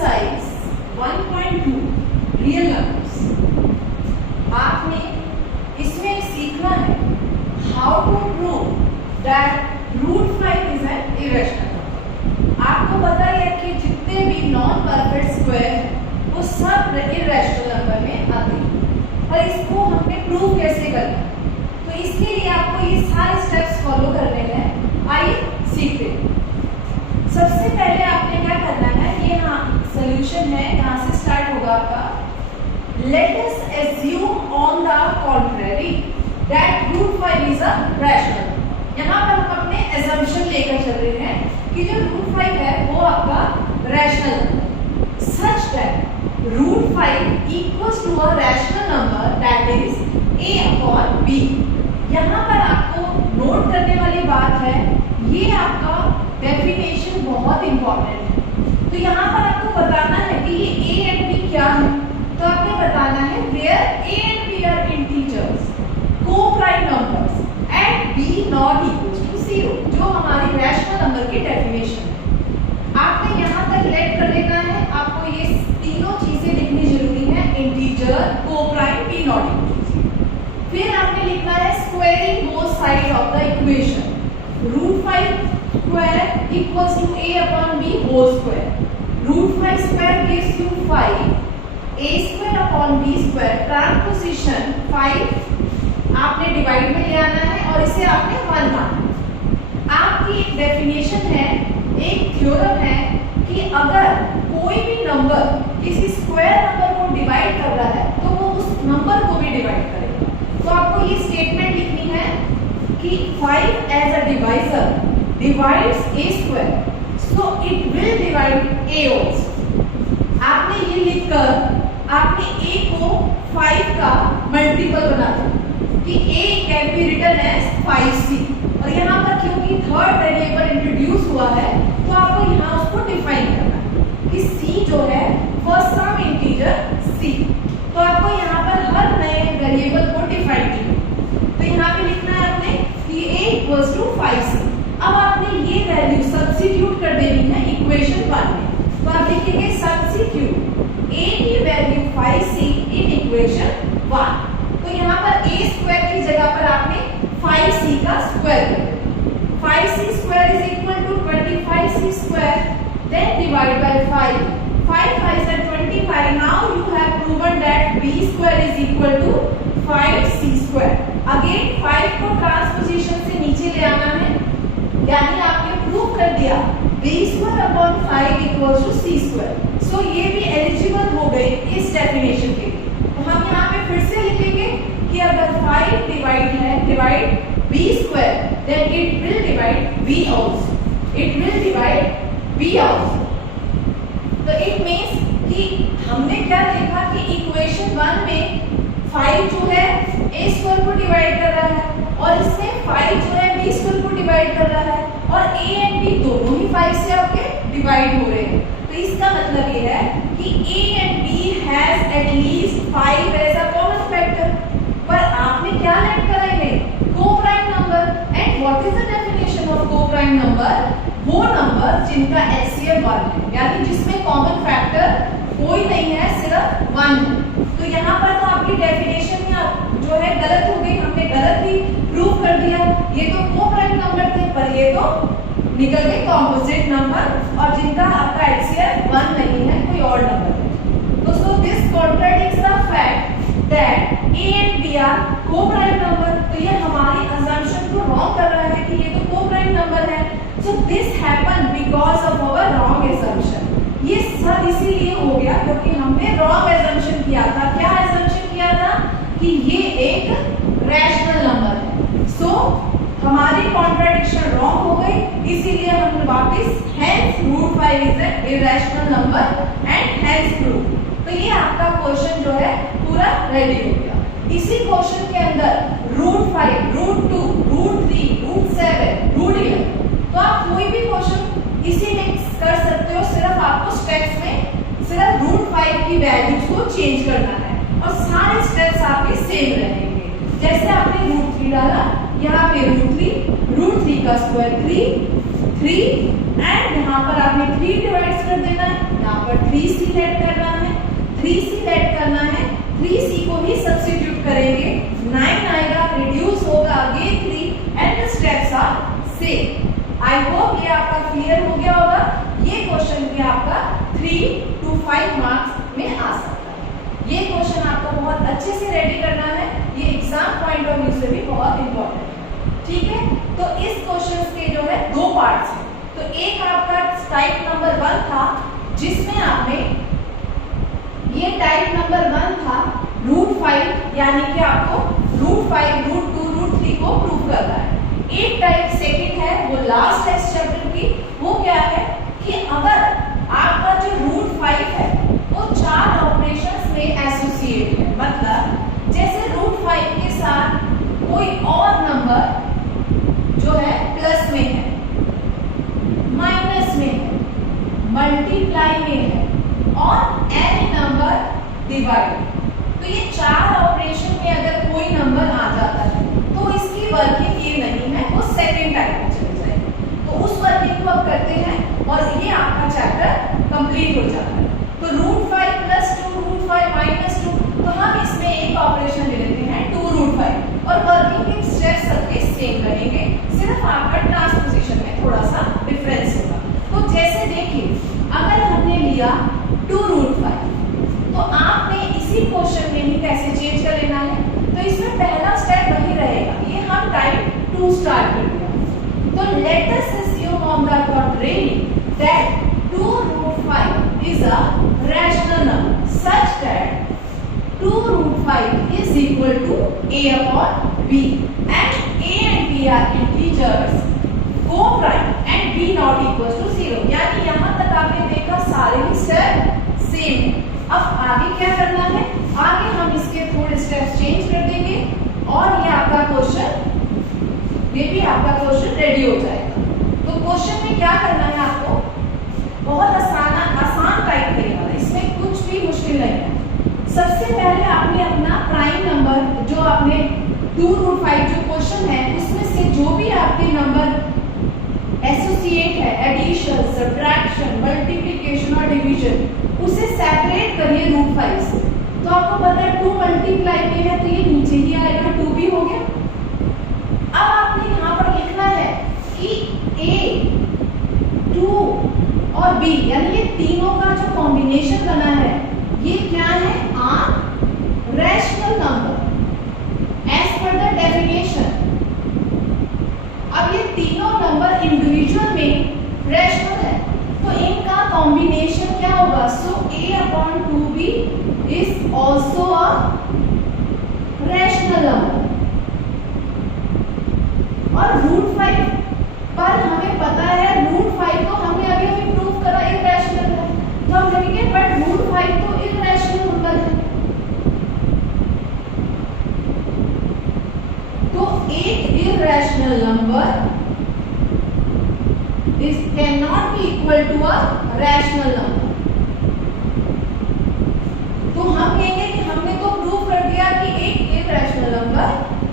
Exercise 1.2 real numbers. आपने इसमें सीखना है how to prove that root 5 is an irrational number. आपको पता है कि जितने भी नॉन परफेक्ट स्क्वायर हैं वो सब इरेशनल नंबर में आते हैं, और इसको हमने प्रूव कैसे करना है, तो इसके लिए आपको ये सारे स्टेप्स फॉलो करने हैं। आइए सीखते हैं। सबसे पहले आपने क्या करना है, ये सॉल्यूशन है, यहाँ से स्टार्ट होगा आपका। Let us assume on the contrary that root 5 is a rational number. यहाँ पर हम अपने एजम्पशन लेकर चल रहे हैं कि जो रूट 5 है वो आपका rational number, such that root 5 equals to a rational number that is a upon b। यहाँ पर आपको नोट करने वाली बात है, ये आपका डेफिनेशन बहुत इंपॉर्टेंट है। तो यहाँ पर आपको बताना है कि ये a एंड b क्या है, तो आपने बताना है where a and b are integers coprime numbers and b not equal to 0, जो हमारी रैशनल नंबर की डेफिनेशन है। आपने यहाँ तक लेट कर देना है, आपको ये तीनों चीजें लिखनी जरूरी है, integer, coprime, b not equal to 0। फिर आपने लिखना है squaring both side of the equation, root 5 square equals to a upon b whole square. Root 5 square gives you 5. A square upon b square. Transposition 5 आपने divide में ले आना है और इसे आपने 1 मानना है। आपकी एक डेफिनेशन है, एक थ्योरम है कि अगर कोई भी नंबर किसी स्क्वायर नंबर को डिवाइड कर रहा है तो वो उस नंबर को भी डिवाइड करेगा। तो आपको ये स्टेटमेंट लिखनी है कि 5 as a divisor divides a square, so it will divide a also। आपने ये लिखकर आपने a को 5 का मल्टीपल बना दिया कि a can be written as 5c, और यहाँ पर क्योंकि थर्ड वेरिएबल इंट्रोड्यूस हुआ है तो आपको यहाँ उसको डिफाइन करना है कि c जो है फर्स्ट सम इंटीजर c। तो आपको यहाँ पर हर नए वेरिएबल को डिफाइन करना, तो यहाँ पे लिखना है आपने कि a equals to 5c। अब आपने ये वैल्यू सब्स्टिट्यूट कर देनी है इक्वेशन 1 में, तो आप लिखेंगे सब्स्टिट्यूट a की वैल्यू 5c इन इक्वेशन 1। तो यहाँ पर a स्क्वायर की जगह पर आपने 5c का स्क्वायर कर देना। 5c square is equal to 25c square, then divide by 5, 5 5 is 25। Now you have proven that b square is equal to 5c square. Again 5 को ट्रांसपोजिशन से नीचे ले आना है, यानी आपने प्रूव कर दिया b square upon 5 equals to c square. So ये भी एलिजिबल हो गए इस डेफिनेशन के लिए। तो हम यहाँ पे फिर से लिखेंगे कि अगर 5 divide b square, then it will divide b also, it will divide b also. तो इट मींस कि हमने क्या देखा कि इक्वेशन 1 में 5 जो है a स्क्वायर को डिवाइड कर रहा है और इसमें 5 जो है b स्क्वायर को डिवाइड कर रहा है, और a एंड b दोनों ही 5 से आपके डिवाइड हो रहे हैं। तो इसका मतलब ये है कि a and b has at least 5 as a common factor. पर आपने क्या लेट कराएंगे, coprime number. And what is the definition of coprime number, वो नंबर जिनका एचसीएफ 1 है, यानी जिसमें कॉमन फैक्टर कोई नहीं है, सिर्फ 1 है। तो यहाँ पर तो आपकी डेफिनेशन जो है गलत हो गई, हमने गलत ही प्रूव कर दिया। ये तो को-प्राइम नंबर थे, पर ये तो निकल गए कॉम्पोजिट नंबर, और जिनका आपका एचसीएफ 1 नहीं है, कोई और नंबर है। तो so this contradicts the fact that a and b are coprime number. तो ये हमारी असम्पशन को रॉन्ग कर रहा है कि ये तो को-प्राइम नंबर है। So this happened because of our wrong assumption. ये सब इसीलिए हो गया क्योंकि हमने रॉन्ग असम्पशन किया था। क्या असम्पशन किया था कि ये एक रैशनल नंबर है। सो हमारी कॉन्ट्रडिक्शन रॉन्ग हो गई, इसीलिए हम वापस hence root 5 is an irrational number and hence prove. तो ये आपका क्वेश्चन जो है पूरा रेडी हो गया। इसी क्वेश्चन के अंदर root 5, root 2, root 3, root 7, root 11, तो आप कोई भी क्वेश्चन इसी में कर सकते हो। सिर्फ आपको स्टेप्स में सिर्फ रूट 5 की वैल्यूज को चेंज करना है और सारे स्टेप्स आपके सेम रहेंगे। जैसे आपने रूट 3 डाला, यहाँ पे रूट 3, रूट 3 का स्क्वायर 3 एंड यहाँ पर आपने 3 डिवाइड कर देना है, यहाँ पर 3c लेट करना है, 3c लेट करना है, 3c को ही सब्स्टिट्यूट करेंगे, 9 आएगा, रिड्यूस होगा again 3 and the steps are same. I hope ये आपका क्लियर हो गया होगा। ये क्वेश्चन भी आपका 3 to 5 मार्क्स में आ सकता है। ये क्वेश्चन आपको बहुत अच्छे से रेडी करना है, ये एग्जाम पॉइंट ऑफ व्यू से भी बहुत इंपॉर्टेंट है, ठीक है। तो इस क्वेश्चन के जो है 2 पार्ट्स हैं। तो एक आपका टाइप नंबर 1 था जिसमें आपने, ये टाइप नंबर 1 था रूट 5, यानी कि आपको रूट 5, रूट 2, रूट 3 को प्रूव करना है। एक टाइप सेकंड है, वो लास्ट है इस चैप्टर की, वो क्या है कि अगर आपका जो रूट 5 है वो 4 ऑपरेशंस में एसोसिएट है, मतलब जैसे रूट 5 के साथ कोई और नंबर जो है प्लस में है, माइनस में है, मल्टीप्लाई में है और एनी नंबर डिवाइड, तो ये 4 ऑपरेशन में अगर कोई नंबर आ जाता है तो इसकी वर्किंग ये नहीं है, वो सेकंड टाइप में चले जाएगी। तो उस वर्किंग को अब करते हैं और ये आपका चैप्टर कंप्लीट हो जाता है। तो रूट 5 प्लस 2, रूट 5 माइनस 2, तो हम इसमें एक ऑपरेशन ले लेते हैं 2 रूट 5 और वर्किंग के स्टेप्स सबके सेम रहेंगे, सिर्फ आपका ट्रांसपोजिशन में थोड़ा सा डिफरेंस होगा। तो जैसे देखिए, अगर हमने लिया 2 रूट 5, तो आपने इसी क्वेश्चन में ही कैसे चेंज कर लेना है, तो इसमें पहला स्टेप वही रहेगा, ये हम टाइप 2 स्टार्ट कर दिया। तो let us assume on the contrary that 2 root 5 is a rational number such that 2 root 5 is equal to a upon b and a and b are integers co-prime and b not equals to 0। यानी यहाँ तक आपने देखा सारे ही step same है। अब आगे क्या करना है, आगे हम इसके थोड़े स्टेप्स चेंज कर देंगे और ये आपका क्वेश्चन, ये भी आपका क्वेश्चन रेडी हो जाएगा। तो क्वेश्चन में क्या करना है आपको, बहुत आसान टाइप रहेगा, इसमें कुछ भी मुश्किल नहीं है। सबसे पहले आपने अपना प्राइम नंबर, जो आपने 2 रूट 5 जो क्वेश्चन है उसमें से जो भी आपके नंबर एसोसिएट है, एडिशन, सब्ट्रैक्शन, मल्टीप्लिकेशन और डिवीजन, उसे सेपरेट करिए रूट 5 से। तो आपको पता है 2 मल्टीप्लाई में है तो ये नीचे ही आएगा, 2 भी हो गया। अब आपने यहाँ पर लिखना है कि a, 2 और b, यानी ये तीनों का जो कॉम्बिनेशन बना है ये क्या है, are rational number as per the definition. अब ये तीनों नंबर इंडिविजुअल में रैशनल है तो इनका कॉम्बिनेशन क्या होगा, सो a upon 2b is also a rational number. और रूट 5 पर हमें पता है, रूट 5 को हमने अभी प्रूव करा इरैशनल है, तो हम लिखेंगे बट रूट 5 तो इरैशनल नंबर है। तो एक irrational number is can not be equal to a rational number. तो हम कहेंगे कि हमने तो प्रूव कर दिया कि एक इरैशनल नंबर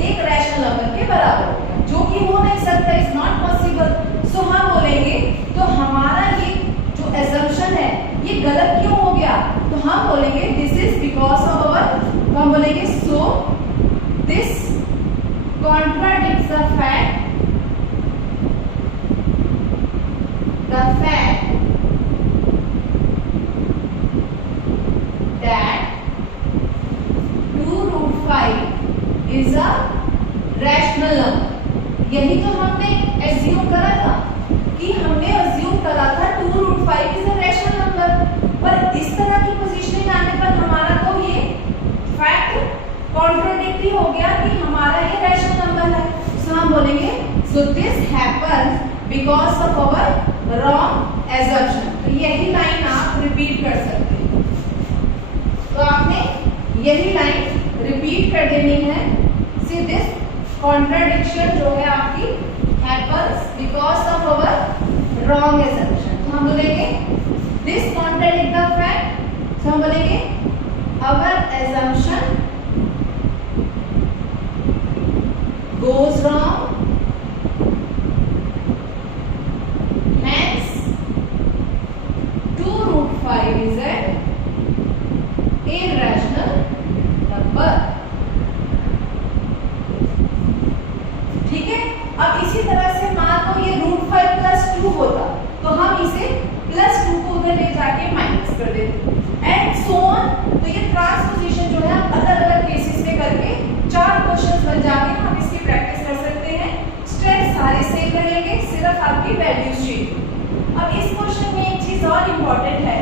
एक रैशनल नंबर के बराबर हो गया, जो कि हो नहीं सकता, इज नॉट पॉसिबल। सो हम बोलेंगे तो हमारा ये जो assumption है ये गलत क्यों हो गया, तो हम बोलेंगे this is because of our, तो हम बोलेंगे so this contradicts the fact that 2 root 5 is a rational number। यही तो हमने एज्यूम करा था, कि हमने एज्यूम करा था 2 root 5 is a rational number, पर इस तरह की पोजीशनिंग आने पर हमारा तो ये फैक्ट कॉन्ट्राडिक्टरी हो गया कि हमारा ये रैशनल नंबर है। सो हम बोलेंगे so this happens because of our wrong assumption. तो यही लाइन आप रिपीट कर सकते हैं, तो आपने यही लाइन रिपीट कर देनी है। सी दिस कॉन्ट्राडिक्शन जो है आपकी happens because of our wrong assumption. तो हम बोलेंगे दिस कॉन्ट्राडिक्ट द फैक्ट, तो हम बोलेंगे our assumption goes wrong number. ठीक है, अब इसी तरह से मान लो ये √5 + 2 होता तो हम इसे +2 को उधर ले जाके माइनस कर देते एंड सो ऑन। तो ये ट्रांसपोजिशन जो है आप अलग अलग केसेस में करके 4 क्वेश्चंस बन जाते हैं, हम इसकी प्रैक्टिस कर सकते हैं। स्टेप्स सारे सेम रहेंगे, सिर्फ आपकी वैल्यूज चेंज। अब इस क्वेश्चन में एक चीज और इम्पोर्टेंट है,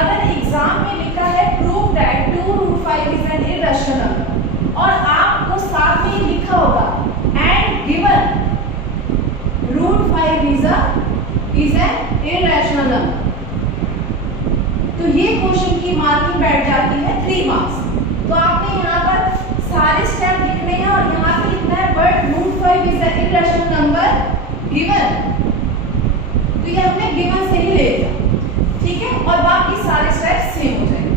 अगर एग्जाम में लिखा है prove that 2√5 is an irrational number और आपको साथ में लिखा होगा and given √5 is an irrational number, तो ये क्वेश्चन की मार्किंग बैठ जाती है 3 मार्क्स। तो आपने यहाँ पर सारे स्टेप लिखने हैं और यहाँ पे लिखना है but √5 is an irrational number given, तो ये हमने गिवन से ही ले लिया। ठीक है, और बाकी सारे स्टेप सेम हो जाएंगे।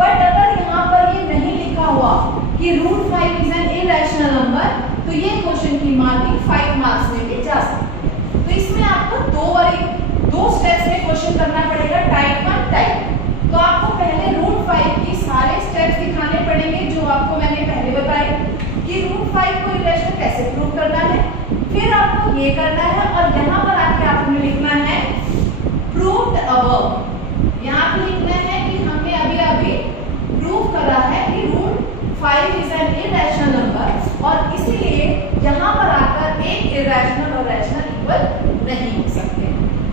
बट अगर यहाँ पर ये नहीं लिखा हुआ कि √5 इज एन इरेशनल नंबर, तो ये क्वेश्चन की मार्किंग 5 मार्क्स में भी जा सकती है। तो इसमें आपको दो स्टेप्स में क्वेश्चन करना पड़ेगा, टाइप 1 टाइप 2। तो आपको पहले √5 की सारे स्टेप्स दिखाने पड़ेंगे जो आपको मैंने पहले बताए कि √5 को इरेशनल कैसे प्रूव करना है, फिर आपको ये करना है और यहाँ पर आके आपने लिखना है प्रूव्ड अबव। यहाँ पे लिखना है कि हमने अभी प्रूव करा है कि √5 इज एन इरेशनल नंबर और इसीलिए यहाँ पर आकर एक इरेशनल और रैशनल इक्वल नहीं हो सकते।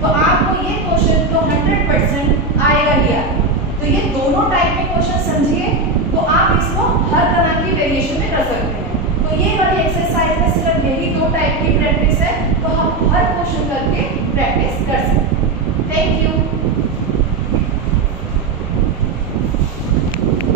तो आपको ये क्वेश्चन तो 100% आएगा ही आएगा। तो ये दोनों टाइप के क्वेश्चन समझिए, तो आप इसको हर तरह की वेरिएशन में कर सकते हैं। तो ये वाली एक्सरसाइज में सिर्फ यही 2 टाइप की प्रैक्टिस है, तो हम हर क्वेश्चन करके प्रैक्टिस